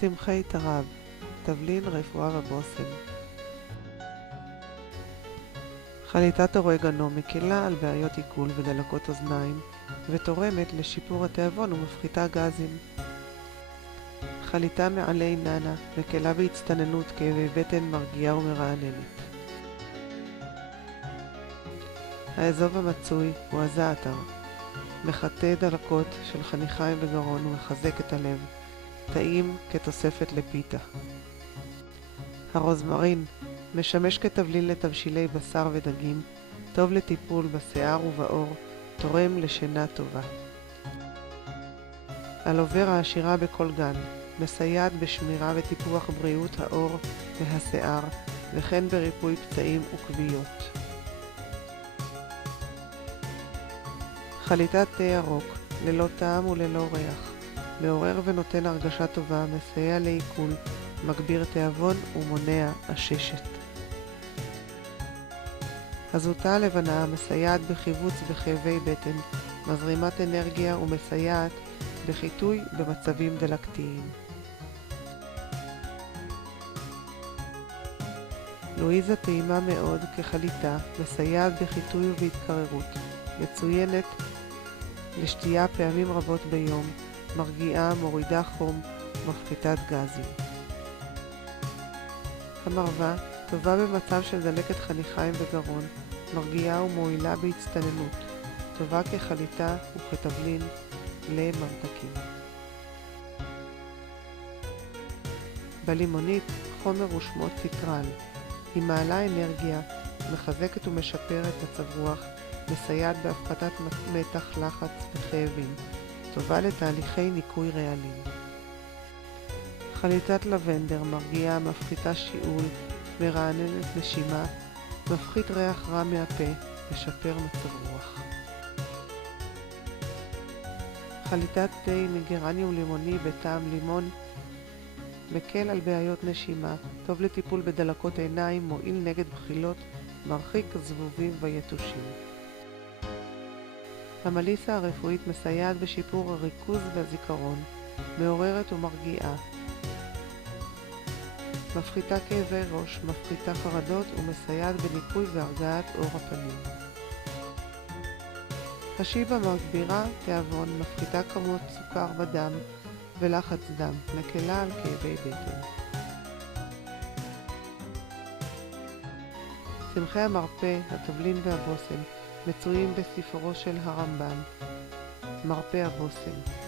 צמחי תרב, תבלין, רפואה ובושם. חליטת אורגנו מקלה על בעיות עיכול ודלקות אוזניים ותורמת לשיפור התיאבון ומפחיתה גזים. חליטה מעלי ננה מקלה בהצטננות, כאבי בטן, מרגיעה ומרעננת. האזוב המצוי הוא הזעתר, מחטא דלקות של חניכיים וגרון ומחזק את הלב, טעים כתוספת לפיתה. הרוזמרין משמש כתבלין לתבשילי בשר ודגים, טוב לטיפול בשיער ובעור, תורם לשינה טובה. אלוברה עשירה בקולגן, מסייעת בשמירה וטיפוח בריאות העור והשיער, וכן בריפוי פצעים וכוויות. חליטת תה ירוק, ללא טעם וללא ריח, מעורר ונותן הרגשה טובה, מסייע לעיכול, מגביר תיאבון ומונע עששת. הזוטה הלבנה מסייעת בחיווץ בכאבי בטן, מזרימת אנרגיה ומסייעת בחיטוי במצבים דלקתיים. לואיזה טעימה מאוד כחליטה, מסייעת בחיטוי ובהתקררות, מצוינת לשתייה פעמים רבות ביום, מרגיעה, מורידה חום, מפחיתת גזים. המרווה טובה במצב של דלקת חניכיים וגרון, מרגיעה ומועילה בהצטננות, טובה כחליטה וכתבלין לממתקים. בלימונית חומר ושמו ציטרל, היא מעלה אנרגיה, מחזקת ומשפרת מצב רוח, מסייעת בהפחתת מתח, לחץ וכאבים, טובה לתהליכי ניקוי ריאליים. חליטת לבנדר מרגיעה, מפחיתה שיעול, מרעננת נשימה, מפחית ריח רע מהפה, משפר מצב רוח. חליטת תה מגרניום לימוני בטעם לימון, מקל על בעיות נשימה, טוב לטיפול בדלקות עיניים, מועיל נגד בחילות, מרחיק זבובים ויתושים. המליסה הרפואית מסייעת בשיפור הריכוז והזיכרון, מעוררת ומרגיעה, מפחיתה כאבי ראש, מפחיתה חרדות ומסייעת בניקוי והרגעת עור הפנים. השיבה מגבירה תיאבון, מפחיתה כמות סוכר בדם ולחץ דם, מקלה על כאבי בטן. צמחי המרפא, התבלין והבושם מצויים בספרו של הרמב"ם, מרפא הבושם.